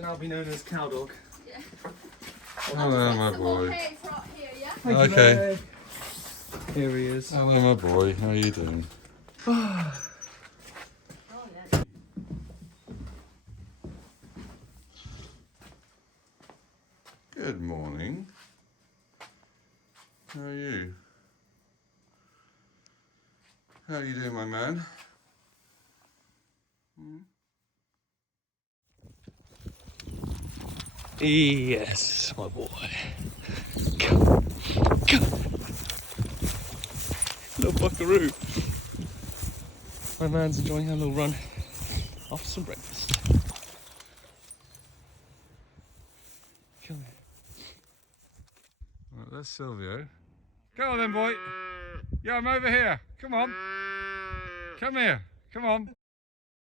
to now be known as Cowdog. Yeah. Hello, my boy. Here, yeah? Okay. Here he is. Hello, my boy. How are you doing? Oh, yeah. Good morning. How are you? How are you doing, my man? Yes, my boy. Come. Little buckaroo. My man's enjoying a little run after some breakfast. Come here. Right, that's Silvio. Go on then, boy. Yeah, I'm over here. Come on. Come here. Come on.